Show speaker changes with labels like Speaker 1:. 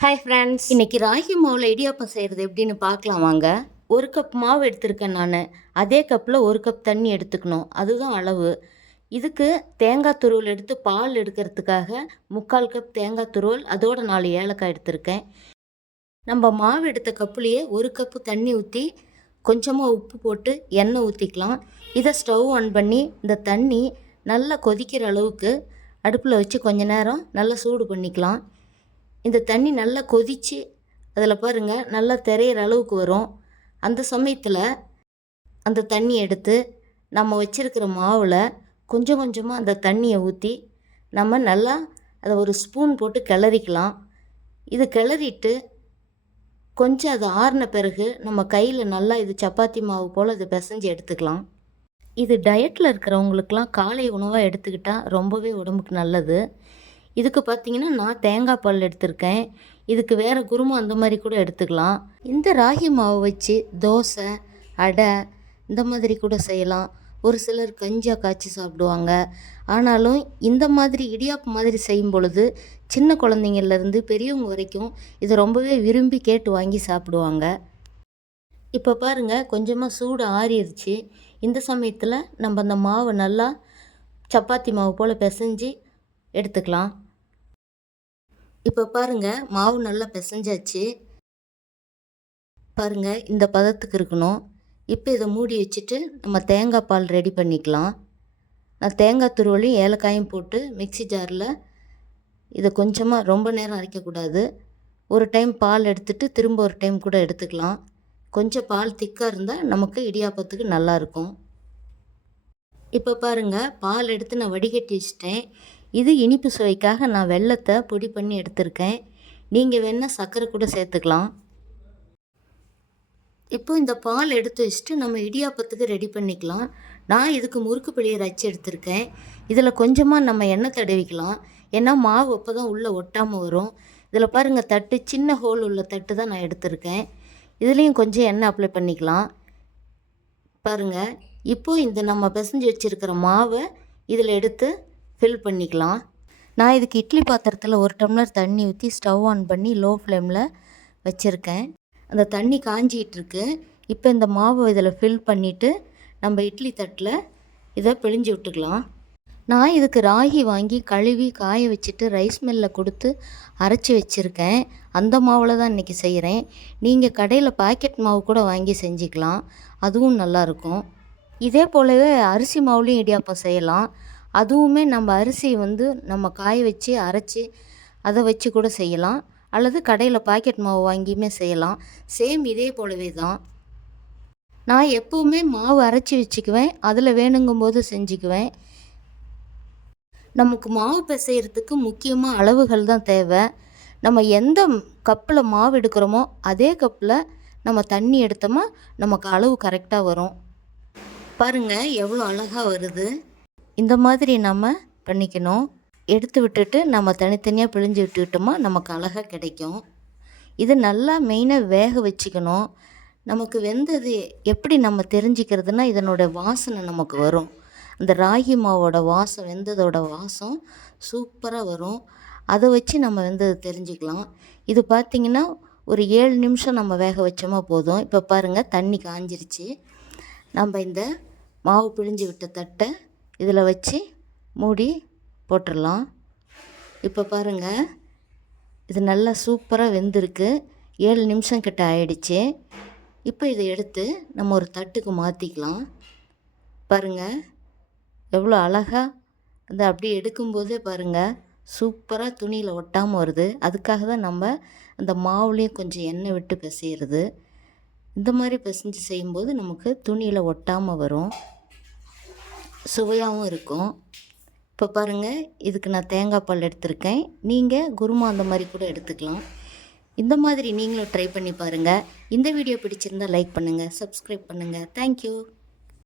Speaker 1: Hi friends இன்னைக்கு ராகி மாவில் இடியாப்பம் செய்கிறது எப்படின்னு பார்க்கலாம் வாங்க. ஒரு கப் மாவு எடுத்திருக்கேன் நான். அதே கப்பில் ஒரு கப் தண்ணி எடுத்துக்கணும். அதுதான் அளவு. இதுக்கு தேங்காய் துருவல் எடுத்து பால் எடுக்கிறதுக்காக முக்கால் கப் தேங்காய் துருவல் அதோட நாலு ஏலக்காய் எடுத்திருக்கேன். நம்ம மாவு எடுத்த கப்புலேயே ஒரு கப்பு தண்ணி ஊற்றி கொஞ்சமாக உப்பு போட்டு எண்ணெய் ஊற்றிக்கலாம் இதை ஸ்டவ் ஆன் பண்ணி இந்த தண்ணி நல்லா கொதிக்கிற அளவுக்கு அடுப்பில் வச்சு கொஞ்ச நேரம் நல்லா சூடு பண்ணிக்கலாம். இந்த தண்ணி நல்லா கொதித்து அதில் பாருங்கள் நல்லா திரையிற அளவுக்கு வரும். அந்த சமயத்தில் அந்த தண்ணி எடுத்து நம்ம வச்சுருக்கிற மாவில் கொஞ்சம் கொஞ்சமாக அந்த தண்ணியை ஊற்றி நம்ம நல்லா அதை ஒரு ஸ்பூன் போட்டு கிளறிக்கலாம். இது கிளறிட்டு கொஞ்சம் அது ஆறின பிறகு நம்ம கையில் நல்லா இது சப்பாத்தி மாவு போல் இது பிசைஞ்சு எடுத்துக்கலாம். இது டயட்டில் இருக்கிறவங்களுக்கெலாம் காலை உணவாக எடுத்துக்கிட்டால் ரொம்பவே உடம்புக்கு நல்லது. இதுக்கு பார்த்தீங்கன்னா நான் தேங்காய் பால் எடுத்திருக்கேன். இதுக்கு வேறு குருமா அந்த மாதிரி கூட எடுத்துக்கலாம். இந்த ராகி மாவு வச்சு தோசை அடை இந்த மாதிரி கூட செய்யலாம். ஒரு சிலர் கஞ்சியாக காய்ச்சி சாப்பிடுவாங்க. ஆனாலும் இந்த மாதிரி இடியாப்பு மாதிரி செய்யும் பொழுது சின்ன குழந்தைங்கள்லேருந்து பெரியவங்க வரைக்கும் இதை ரொம்பவே விரும்பி கேட்டு வாங்கி சாப்பிடுவாங்க. இப்போ பாருங்கள் கொஞ்சமாக சூடு ஆறிடுச்சு. இந்த சமயத்தில் நம்ம அந்த மாவை நல்லா சப்பாத்தி மாவு போல் பிசைஞ்சு எடுத்துக்கலாம். இப்போ பாருங்கள் மாவு நல்லா பிசைஞ்சாச்சு. பாருங்கள் இந்த பதத்துக்கு இருக்கணும். இப்போ இதை மூடி வச்சுட்டு நம்ம தேங்காய் பால் ரெடி பண்ணிக்கலாம். நான் தேங்காய் துருவலையும் ஏலக்காயும் போட்டு மிக்ஸி ஜாரில் இதை கொஞ்சமாக ரொம்ப நேரம் அரைக்கக்கூடாது. ஒரு டைம் பால் எடுத்துட்டு திரும்ப ஒரு டைம் கூட எடுத்துக்கலாம். கொஞ்சம் பால் திக்காக இருந்தால் நமக்கு இடியாப்பத்துக்கு நல்லாயிருக்கும் இப்போ பாருங்கள் பால் எடுத்து நான் வடிகட்டி வச்சிட்டேன். இது இனிப்பு சுவைக்காக நான் வெல்லத்தை பொடி பண்ணி எடுத்திருக்கேன். நீங்கள் வேணால் சர்க்கரை கூட சேர்த்துக்கலாம். இப்போ இந்த பால் எடுத்து வச்சுட்டு நம்ம இடியாப்பத்துக்கு ரெடி பண்ணிக்கலாம். நான் இதுக்கு முறுக்கு பிள்ளையை அச்சு எடுத்திருக்கேன். இதில் கொஞ்சமாக நம்ம எண்ணெய் தடவிக்கலாம். ஏன்னா மாவு அப்போ தான் உள்ளே ஒட்டாமல் வரும். இதில் பாருங்கள் தட்டு சின்ன ஹோல் உள்ள தட்டு தான் நான் எடுத்திருக்கேன். இதுலேயும் கொஞ்சம் எண்ணெய் அப்ளை பண்ணிக்கலாம். பாருங்கள் இப்போது இந்த நம்ம பிசைஞ்சு வச்சுருக்கிற மாவை இதில் எடுத்து ஃபில் பண்ணிக்கலாம். நான் இதுக்கு இட்லி பாத்திரத்தில் ஒரு டம்ளர் தண்ணி ஊற்றி ஸ்டவ் ஆன் பண்ணி லோ ஃப்ளேமில் வச்சுருக்கேன். அந்த தண்ணி காஞ்சிகிட்ருக்கு இப்போ இந்த மாவை இதில் ஃபில் பண்ணிவிட்டு நம்ம இட்லி தட்டில் இதை பிழிஞ்சு விட்டுக்கலாம். நான் இதுக்கு ராகி வாங்கி கழுவி காய வச்சுட்டு ரைஸ் மில்லில் கொடுத்து அரைச்சி வச்சுருக்கேன். அந்த மாவில் தான் இன்றைக்கி செய்கிறேன் நீங்கள் கடையில் பாக்கெட் மாவு கூட வாங்கி செஞ்சுக்கலாம். அதுவும் நல்லாயிருக்கும் இதே போலவே அரிசி மாவுலேயும் இடியாப்பம் செய்யலாம். அதுவுமே நம்ம அரிசி வந்து நம்ம காய வச்சு அரைச்சி அதை வச்சு கூட செய்யலாம். அல்லது கடையில் பாக்கெட் மாவு வாங்கியுமே செய்யலாம். சேம் இதே போலவே தான். நான் எப்போவுமே மாவு அரைச்சி வச்சுக்குவேன். அதில் வேணுங்கும்போது செஞ்சுக்குவேன். நமக்கு மாவு பிசைகிறதுக்கு முக்கியமாக அளவுகள் தான் தேவை. நம்ம எந்த கப்பில் மாவு எடுக்கிறோமோ அதே கப்பில் நம்ம தண்ணி எடுத்தோமா நமக்கு அளவு கரெக்டாக வரும். பாருங்கள் எவ்வளோ அழகாக வருது. இந்த மாதிரி நம்ம பண்ணிக்கணும். எடுத்து விட்டுட்டு நம்ம தனித்தனியாக பிழிஞ்சு விட்டுக்கிட்டோமா நமக்கு அழகாக கிடைக்கும். இது நல்லா மெயினாக வேக வச்சுக்கணும். நமக்கு வெந்தது எப்படி நம்ம தெரிஞ்சுக்கிறதுனா இதனோட வாசனை நமக்கு வரும். அந்த ராகி மாவோட வாசம் வெந்ததோட வாசம் சூப்பராக வரும். அதை வச்சு நம்ம வெந்தது தெரிஞ்சுக்கலாம். இது பார்த்திங்கன்னா ஒரு ஏழு நிமிஷம் நம்ம வேக வச்சோமா போதும். இப்போ பாருங்கள் தண்ணி காஞ்சிருச்சு. நம்ம இந்த மாவு பிழிஞ்சு விட்ட தட்டை இதில் வச்சு மூடி போட்டுடலாம். இப்போ பாருங்கள் இது நல்லா சூப்பராக வெந்திருக்கு. ஏழு நிமிஷம் கிட்ட ஆயிடுச்சு. இப்போ இதை எடுத்து நம்ம ஒரு தட்டுக்கு மாற்றிக்கலாம் பாருங்கள் எவ்வளோ அழகாக அந்த அப்படியே எடுக்கும்போதே பாருங்கள் சூப்பராக துணியில் ஒட்டாமல் வருது. அதுக்காக தான் நம்ம அந்த மாவுலேயும் கொஞ்சம் எண்ணெய் விட்டு பிசையிறது. இந்த மாதிரி பிசைஞ்சு செய்யும்போது நமக்கு துணியில் ஒட்டாமல் வரும். சுவையாகவும் இருக்கும். இப்போ பாருங்கள் இதுக்கு நான் தேங்காய் பால் எடுத்திருக்கேன். நீங்கள் குருமா அந்த மாதிரி கூட எடுத்துக்கலாம். இந்த மாதிரி நீங்களும் ட்ரை பண்ணி பாருங்கள் இந்த வீடியோ பிடிச்சிருந்தால் லைக் பண்ணுங்கள் சப்ஸ்கிரைப் பண்ணுங்கள் தேங்க்யூ